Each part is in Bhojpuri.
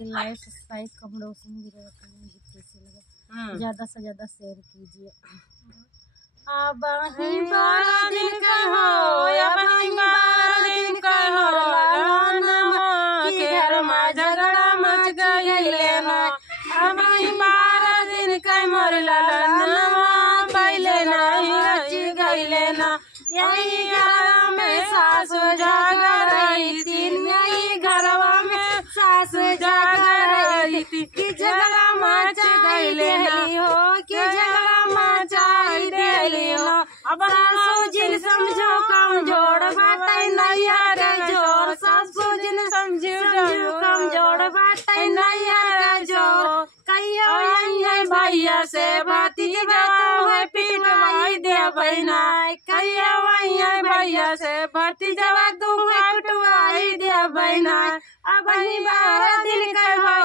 के लाइट सब्सक्राइब कम रोशनी भी रहता है, गीत कैसे लगा ज्यादा से ज्यादा शेयर कीजिए। अब ही 12 दिन का हो, अब ही 12 दिन का हो, कि घर में झगड़ा मच गइले ना। अब ही 12 दिन का मोर ललनवा पहले नहीं रची गइले ना। यही घर में सासु जाग रही थी, यही घरवा में सासु जाग रही थी, कि झगड़ा मच गइले हो, कि झगड़ा मचाई देली हो। अब सासु जिन समझो कमजोर बाटे नैहर जोर, सासु जिन समझो कमजोर बाटे नैहर जोर। कहियो यही भैया से भतीजा है पिटवाई दे बहना, कहियो वही भैया से भतीजा तू पिटवाई दे बहना। अब ही 12 दिन का हो,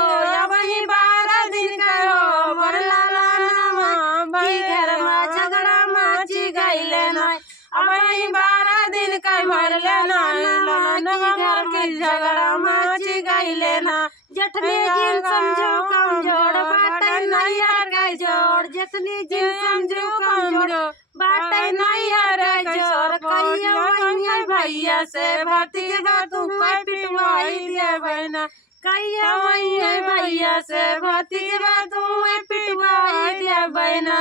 अब ही 12 दिन का हो, मोर लालनवा भाई घर में झगड़ा मची गइले ना। अब ही 12 दिन का भर लेना, लालनवा घर के झगड़ा मची गइले ना। जठनी जिन समझो कमजोर बाटे नैहर के जोर, जठनी जिन समझो कमजोर बाटे नैहर के जोर। कहियो वही भैया से भतीजा तू पिटवाई दे बहना, कहियो वही भैया से भतीजा तू पिटवाई दे बहना।